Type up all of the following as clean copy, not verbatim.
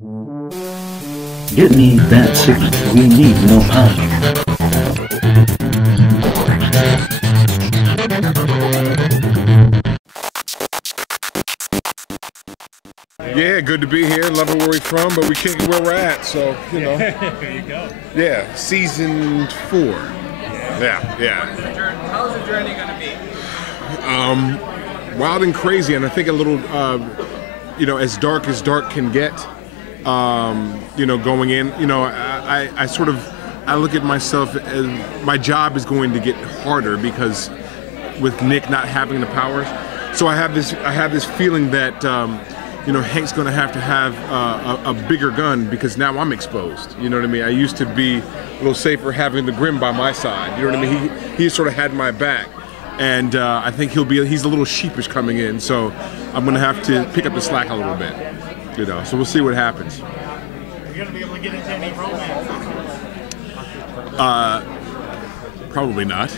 Get me that signal. We need no panic. Yeah, good to be here. Love it where we're from, but we can't get where we're at. So, you know. There you go. Yeah, season 4. Yeah. How's the journey going to be? Wild and crazy, and I think a little, as dark can get. Going in, I look at myself as my job is going to get harder because with Nick not having the powers. So I have this feeling that Hank's going to have a bigger gun because now I'm exposed. You know what I mean? I used to be a little safer having the Grimm by my side. You know what I mean? He sort of had my back, and I think he's a little sheepish coming in. So I'm going to have to pick up the slack a little bit. So we'll see what happens. Are you going to be able to get into any romance? Probably not.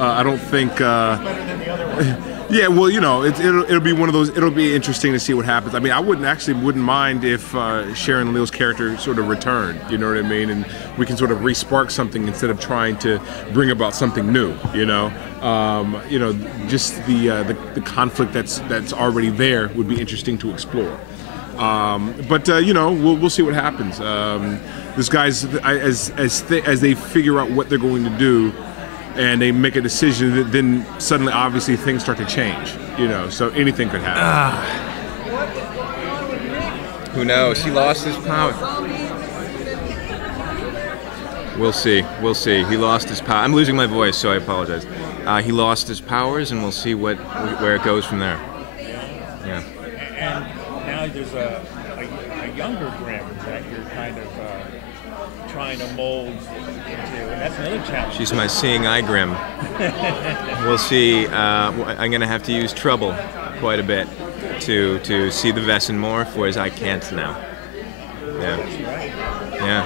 I don't think. Better than the other one. Yeah, well, it'll be one of those. It'll be interesting to see what happens. I mean, I wouldn't mind if Sharon Leal's character sort of returned. You know what I mean? And we can sort of re-spark something instead of trying to bring about something new. Just the conflict that's already there would be interesting to explore. We'll see what happens. This guy's as they figure out what they're going to do. And they make a decision, then suddenly, obviously, things start to change. So anything could happen. Who knows? He lost his power. We'll see. He lost his power. I'm losing my voice, so I apologize. He lost his powers, and we'll see where it goes from there. Yeah. And now there's a younger Grimm that you're kind of trying to mold into, and that's another challenge. She's my seeing eye Grimm. We'll see. I'm going to have to use trouble quite a bit to see the Vesson more, whereas I can't now. Yeah.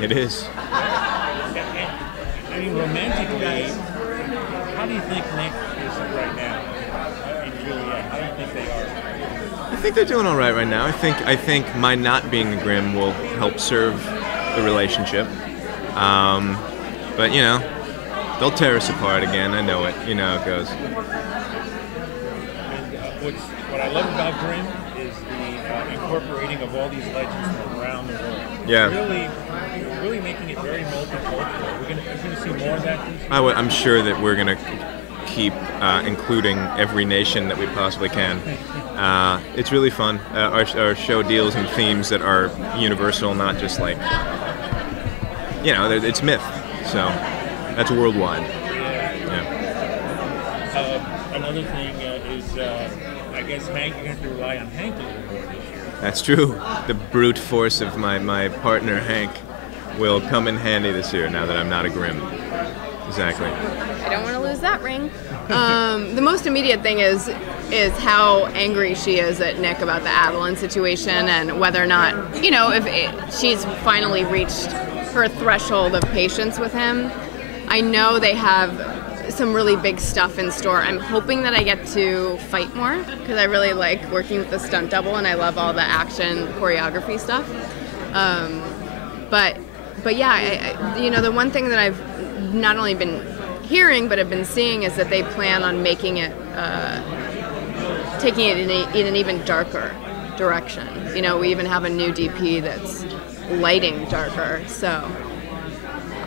It is. I mean, romantically, how do you think Nick is right now? And Juliet, how do you think they are? I think they're doing all right now. I think my not being the Grimm will help serve the relationship. But they'll tear us apart again. I know it. You know how it goes. And what I love about Grimm is the incorporating of all these legends from around the world. Yeah. Really making it very multicultural. We're gonna see more of that this year. I'm sure that we're gonna keep including every nation that we possibly can. It's really fun. Our show deals in themes that are universal, not just like, it's myth. So that's worldwide. Yeah. Another thing is, I guess Hank, you're going to have to rely on Hank a little more this year. That's true. The brute force of my partner Hank will come in handy this year now that I'm not a Grimm. Exactly. I don't want to lose that ring. The most immediate thing is how angry she is at Nick about the Adalind situation and whether or not, she's finally reached her threshold of patience with him. I know they have some really big stuff in store. I'm hoping that I get to fight more because I really like working with the stunt double and I love all the action choreography stuff. But yeah, the one thing that I've not only been hearing but have been seeing is that they plan on making it, taking it in an even darker direction. We even have a new DP that's lighting darker. So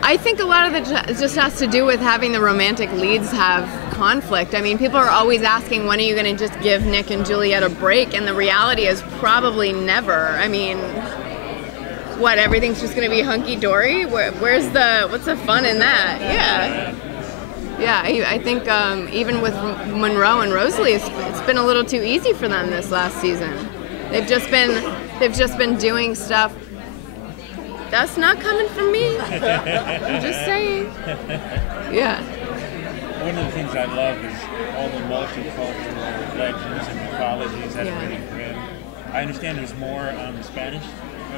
I think a lot of it just has to do with having the romantic leads have conflict. I mean, people are always asking, when are you going to just give Nick and Juliet a break? And the reality is probably never. I mean, what, everything's just going to be hunky-dory? What's the fun in that? Yeah, I think even with Monroe and Rosalee, it's been a little too easy for them this last season. They've just been doing stuff. That's not coming from me. I'm just saying. Yeah. One of the things I love is all the multicultural legends and mythologies that have been in Grimm. I understand there's more on the Spanish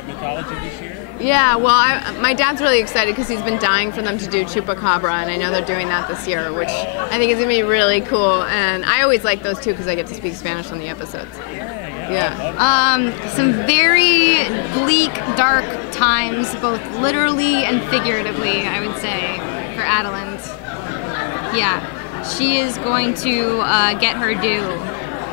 mythology this year? Yeah, well, my dad's really excited because he's been dying for them to do Chupacabra, and I know they're doing that this year, which I think is going to be really cool. And I always like those too because I get to speak Spanish on the episodes. Yeah. Some very bleak, dark times, both literally and figuratively, I would say, for Adalind. Yeah, she is going to get her due.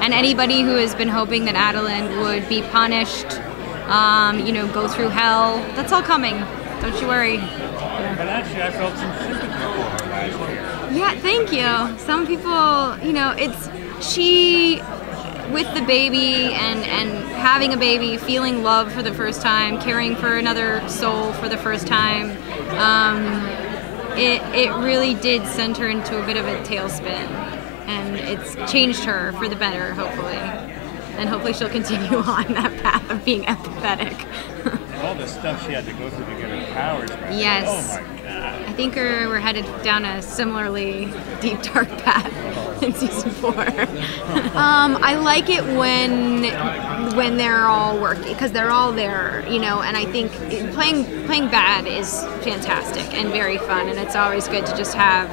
And anybody who has been hoping that Adalind would be punished, go through hell, that's all coming. Don't you worry. But actually, I felt some sympathy for her last year. Yeah, thank you. Some people, she, with the baby and having a baby, feeling love for the first time, caring for another soul for the first time, it really did send her into a bit of a tailspin. And it's changed her for the better, hopefully. And hopefully she'll continue on that path of being empathetic. And all the stuff she had to go through to get her powers back. Yes. Oh my God. I think we're headed down a similarly deep, dark path in season 4. I like it when they're all working, because they're all there, and I think playing bad is fantastic and very fun, and it's always good to just have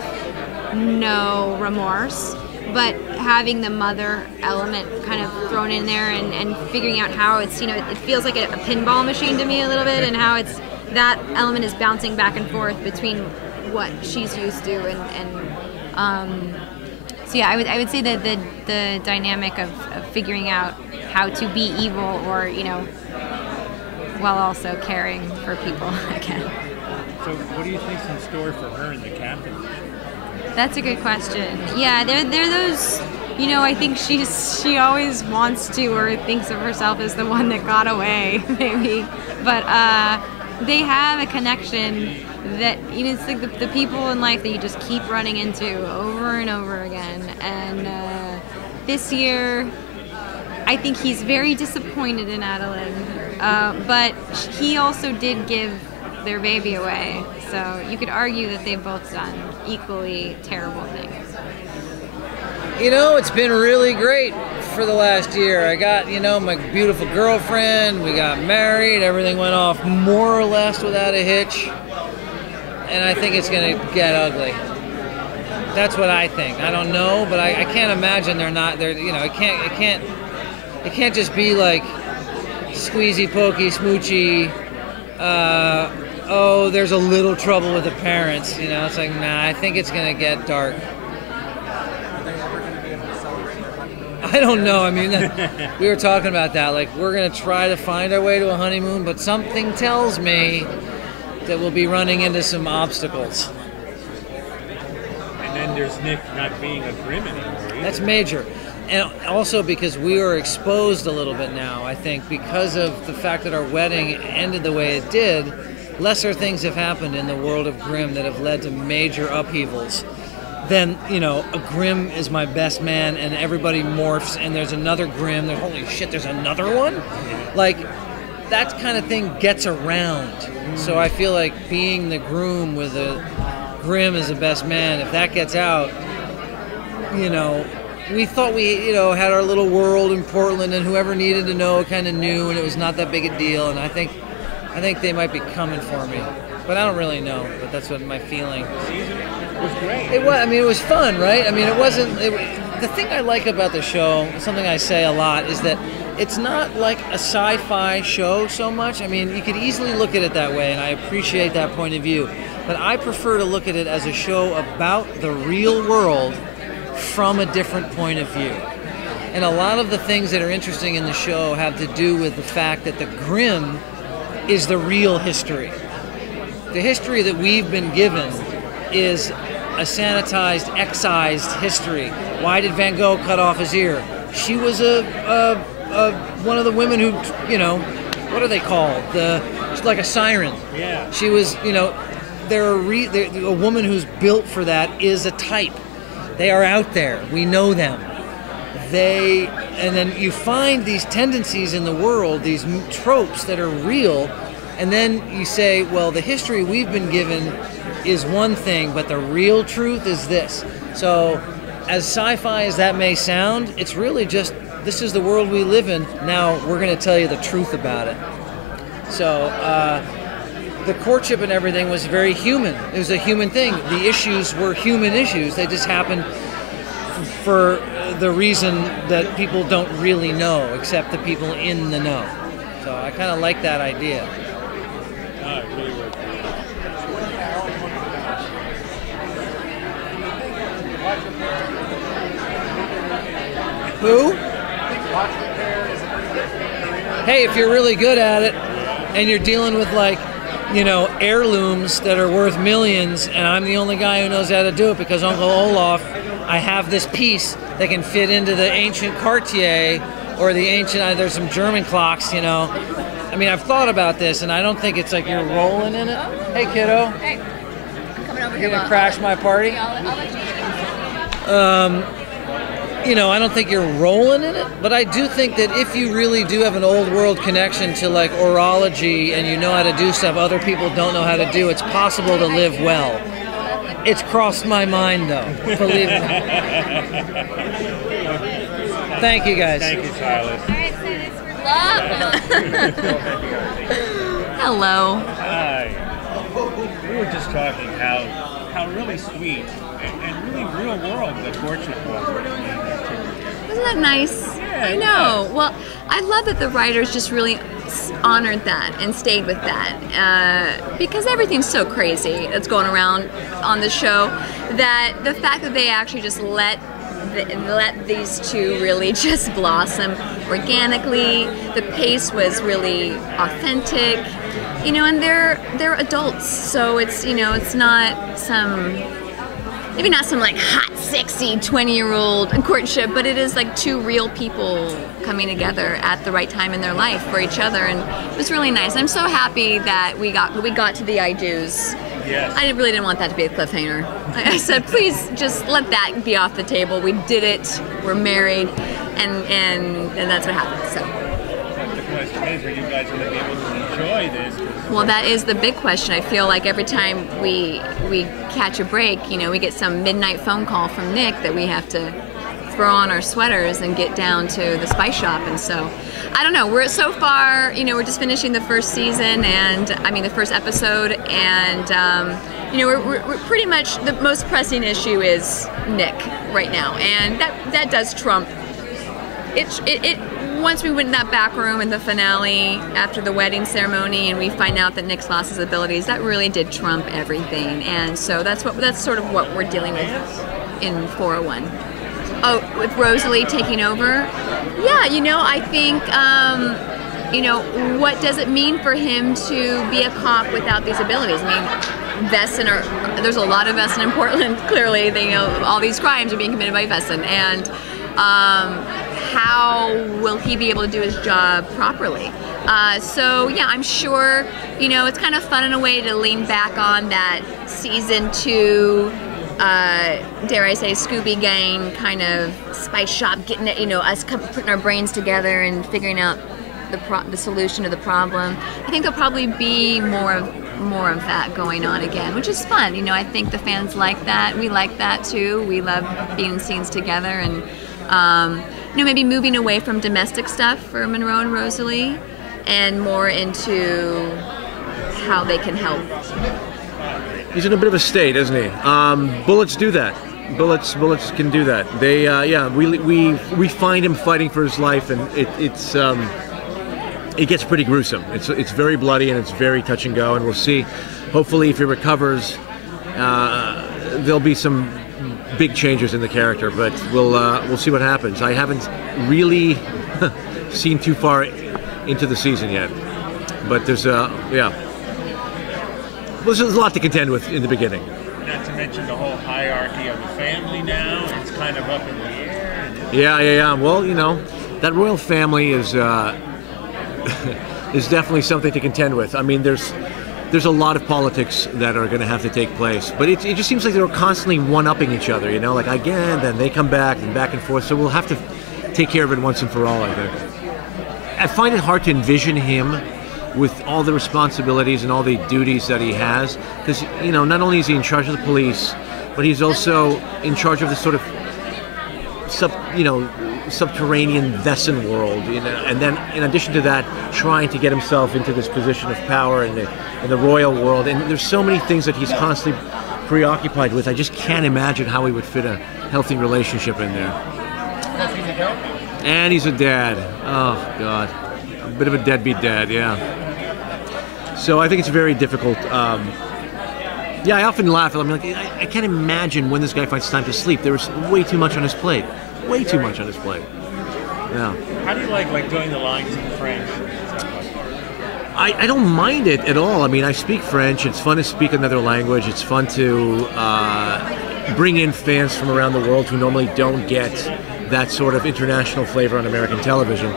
no remorse. But having the mother element kind of thrown in there and figuring out how it's, it feels like a pinball machine to me a little bit, and how that element is bouncing back and forth between what she's used to so yeah, I would say that the dynamic of figuring out how to be evil or, while also caring for people again. So what do you think's in store for her in the captain? That's a good question. Yeah, they're those, I think she always wants to or thinks of herself as the one that got away, maybe. But they have a connection that, it's like the people in life that you just keep running into over and over again. And this year, I think he's very disappointed in Adalind. But he also did give their baby away, so you could argue that they've both done equally terrible things. It's been really great for the last year. I got, my beautiful girlfriend, we got married, everything went off more or less without a hitch, and I think it's gonna get ugly. That's what I think. I don't know, but I can't imagine it can't just be like squeezy, pokey, smoochy, there's a little trouble with the parents, it's like, nah, I think it's gonna get dark. I don't know, we were talking about that, like, we're gonna try to find our way to a honeymoon, but something tells me that we'll be running into some obstacles. And then there's Nick not being a Grimm anymore either. That's major. And also because we are exposed a little bit now, I think, because of the fact that our wedding ended the way it did. Lesser things have happened in the world of Grimm that have led to major upheavals. Then, a Grimm is my best man, and everybody morphs, and there's another Grimm. Holy shit, there's another one? Like, that kind of thing gets around. So I feel like being the groom with a Grimm as the best man, if that gets out, we thought we, had our little world in Portland, and whoever needed to know kind of knew, and it was not that big a deal, and I think they might be coming for me, but I don't really know. But that's what my feeling. It was great. It was. It was fun, right? It wasn't. The thing I like about the show, something I say a lot, is that it's not like a sci-fi show so much. You could easily look at it that way, and I appreciate that point of view. But I prefer to look at it as a show about the real world from a different point of view. And a lot of the things that are interesting in the show have to do with the fact that the Grimm is the real history. The history that we've been given is a sanitized, excised history. Why did Van Gogh cut off his ear? She was one of the women who, what are they called? She's like a siren. Yeah. She was, a woman who's built for that is a type. They are out there. We know them. And then you find these tendencies in the world, these tropes that are real, and then you say, well, the history we've been given is one thing, but the real truth is this. So, as sci-fi as that may sound, it's really just, this is the world we live in. Now, we're going to tell you the truth about it. So the courtship and everything was very human. It was a human thing. The issues were human issues. They just happened for the reason that people don't really know, except the people in the know. So I kind of like that idea. It really worked. Who? Hey, if you're really good at it and you're dealing with like, you know, heirlooms that are worth millions, and I'm the only guy who knows how to do it because Uncle Olaf, I have this piece that can fit into the ancient Cartier or the ancient, there's some German clocks, you know. I mean, I've thought about this, and I don't think it's like you're rolling in it. Hey, kiddo. Hey, I'm coming over here. You're gonna crash my party? I'll let you. You know, I don't think you're rolling in it, but I do think that if you really do have an old world connection to like orology and you know how to do stuff other people don't know how to do, it's possible to live well. It's crossed my mind though, believe me. Thank you guys. Thank you, Silas. Hello. Hi. We were just talking how really sweet and really real world the courtship was. Isn't that nice? Yeah, I know. Well, I love that the writers just really honored that and stayed with that because everything's so crazy that's going around on the show that the fact that they actually just let these two really just blossom organically. The pace was really authentic, you know, and they're adults, so it's, you know, it's not some, maybe not some like hot, sexy 20-year-old courtship, but it is like two real people coming together at the right time in their life for each other, and it was really nice. I'm so happy that we got to the I do's. Yes. I really didn't want that to be a cliffhanger. I said, please just let that be off the table. We did it. We're married, and that's what happened. So. The question is, are you guys going to be able to enjoy this? Well, that is the big question. I feel like every time we catch a break, you know, we get some midnight phone call from Nick that we have to throw on our sweaters and get down to the spice shop, and so I don't know. We're so far, you know, we're just finishing the first season, and I mean the first episode, and you know, we're pretty much, the most pressing issue is Nick right now, and that does trump it. Once we went in that back room in the finale after the wedding ceremony, and we find out that Nick's lost his abilities, that really did trump everything, and so that's sort of what we're dealing with in 401. Oh, with Rosalee taking over? Yeah, you know, I think, you know, what does it mean for him to be a cop without these abilities? I mean, Vesson there's a lot of Vesson in Portland, clearly. They, you know, all these crimes are being committed by Vesson, and how will he be able to do his job properly? So, yeah, I'm sure, you know, it's kind of fun in a way to lean back on that season 2, dare I say, Scooby Gang kind of spice shop, getting it, you know, us putting our brains together and figuring out the solution to the problem. I think there'll probably be more of that going on again, which is fun. You know, I think the fans like that. We like that too. We love being in scenes together, and you know, maybe moving away from domestic stuff for Monroe and Rosalee and more into how they can help. He's in a bit of a state, isn't he? Bullets do that. Bullets can do that. They, yeah, we find him fighting for his life, and it gets pretty gruesome. It's very bloody, and it's very touch and go. And we'll see. Hopefully, if he recovers, there'll be some big changes in the character. But we'll see what happens. I haven't really seen too far into the season yet, but there's yeah. Well, there's a lot to contend with in the beginning. Not to mention the whole hierarchy of the family now. It's kind of up in the air. Yeah. Well, you know, that royal family is is definitely something to contend with. I mean, there's a lot of politics that are going to have to take place, but it just seems like they're constantly one-upping each other. You know, like again, then they come back and back and forth. So we'll have to take care of it once and for all, I think. I find it hard to envision him with all the responsibilities and all the duties that he has, because, you know, not only is he in charge of the police, but he's also in charge of the sort of subterranean Vesson world, and then in addition to that, trying to get himself into this position of power in the royal world. And there's so many things that he's constantly preoccupied with. I just can't imagine how he would fit a healthy relationship in there. And he's a dad. Oh God, a bit of a deadbeat dad. Yeah. So I think it's very difficult. I often laugh. I'm like, I can't imagine when this guy finds time to sleep. There's way too much on his plate. Way too much on his plate. Yeah. How do you like doing the lines in French? I don't mind it at all. I mean, I speak French. It's fun to speak another language. It's fun to bring in fans from around the world who normally don't get that sort of international flavor on American television.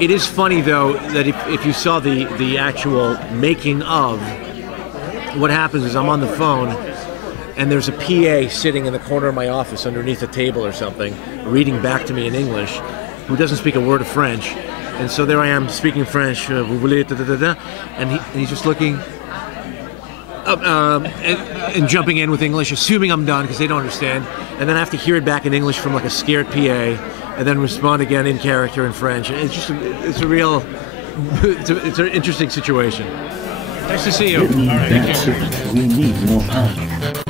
It is funny, though, that if you saw the actual making of, what happens is I'm on the phone, and there's a PA sitting in the corner of my office underneath a table or something, reading back to me in English, who doesn't speak a word of French. And so there I am speaking French, and he's just looking up, and jumping in with English, assuming I'm done because they don't understand. And then I have to hear it back in English from like a scared PA, and then respond again in character in French. It's an interesting situation. Nice to see you. That's it. We need more power.